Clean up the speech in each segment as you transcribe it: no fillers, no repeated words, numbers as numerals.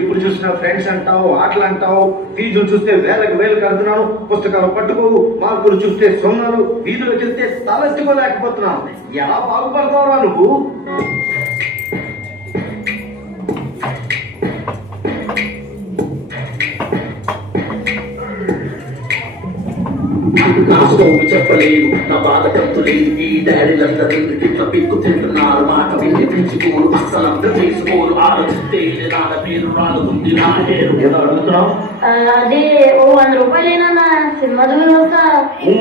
ఎప్పుడు చూసినా ఫ్రెండ్స్ అంటావు, ఆటలు అంటావు, ఫీజులు చూస్తే వేలకు వేలు కడుతున్నాను, పుస్తకాలు పట్టుకోవు, మార్కులు చూస్తే సొన్నాలు, వీధులు చెప్తే తలెత్తుకోలేకపోతున్నావు. ఎలా బాగుపడతావురా నువ్వు? నా స్టోరీ చెప్పలేదు, నా బాధ కత్తులేదు. ఈ డాడీలందరూ ఇట్లా పిక్కు తింటున్నారు. మాట విని పెంచుకోరు, అస్సలు అర్థం చేసుకోరు. ఆలోచిస్తే నాన్న పేరు రాలుతుంది నా పేరు. ఏదో అడుగుతున్నావు? అదే ఓ 100 రూపాయలేనా సినిమా చూసి వస్తా.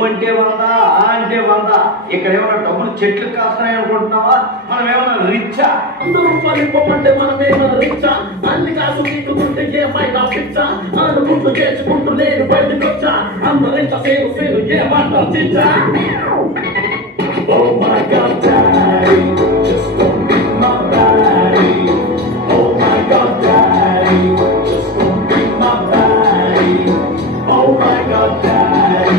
అంటే 100, ఆ అంటే 100. ఇక్కడ ఏమైనా డబ్బులు చెట్లు కాస్తున్నాయి అనుకుంటున్నావా? మనం ఏమైనా రిచ్చా? 100 రూపాయలు ఇవ్వమంటే మనమేమన్నా రిచ్చా? అన్ని కాసు తీసుకుంటే ఏమైనా పిచ్చా? అనుకుంటూ చేసుకుంటూ నేను బయటకు వచ్చా. అందరింత సేరు సేరు ఏమంటా చిచ్చా? Oh my God, Daddy, just don't be my baddie. Oh my God, Daddy, just don't be my baddie. Oh my God, Daddy,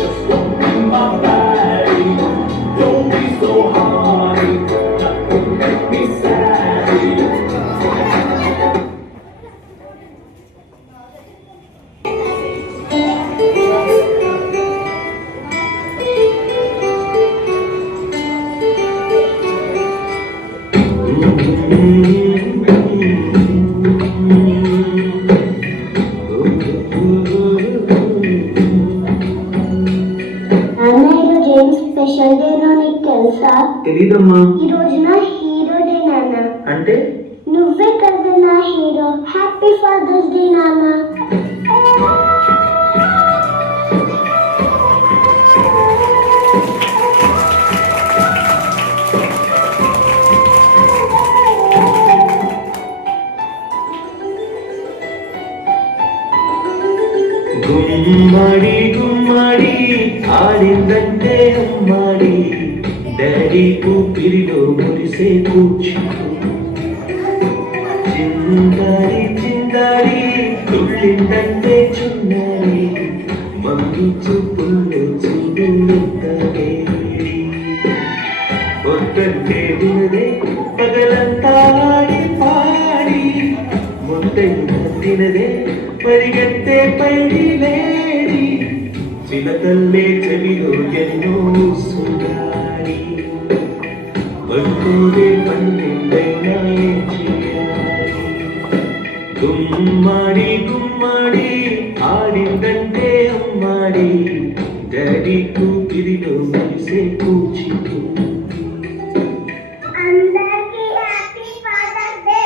just don't be my baddie. Don't be so horny, that would make me sad. Special day నీకు తెలుసా? తెలీదమ్మా. ఈ రోజు నా hero day నాన్న. అంటే నువ్వే కదా నా హీరో. హ్యాపీ ఫాదర్స్ డే నాన్న. గుమ్మడి గుమ్మడి ఆడిందంటే అమ్మాడి, డాడీ కూపిరిలో మురిసే కూర్చు. చిందాడి చిందాడి తుళ్ళిందంటే చున్నాడి, మందు చూపుల్లో చూడుంటే పొద్దంటే వినదే పగలంతా ఆడి పాడి, ముద్దైన తినదే పరిగెత్తే పైడి లేడి, చిలకల్లే చెవిలో ఎన్నో సుగాడి, పట్టుకోదే పన్నెండైనా ఏం చేయాలి? గుమ్మడి గుమ్మడి ఆడిందంటే అమ్మాడి, డాడీ కూపిరిలో మెరిసే కూచిపూడి. అందరికీ హ్యాపీ ఫాదర్స్ డే.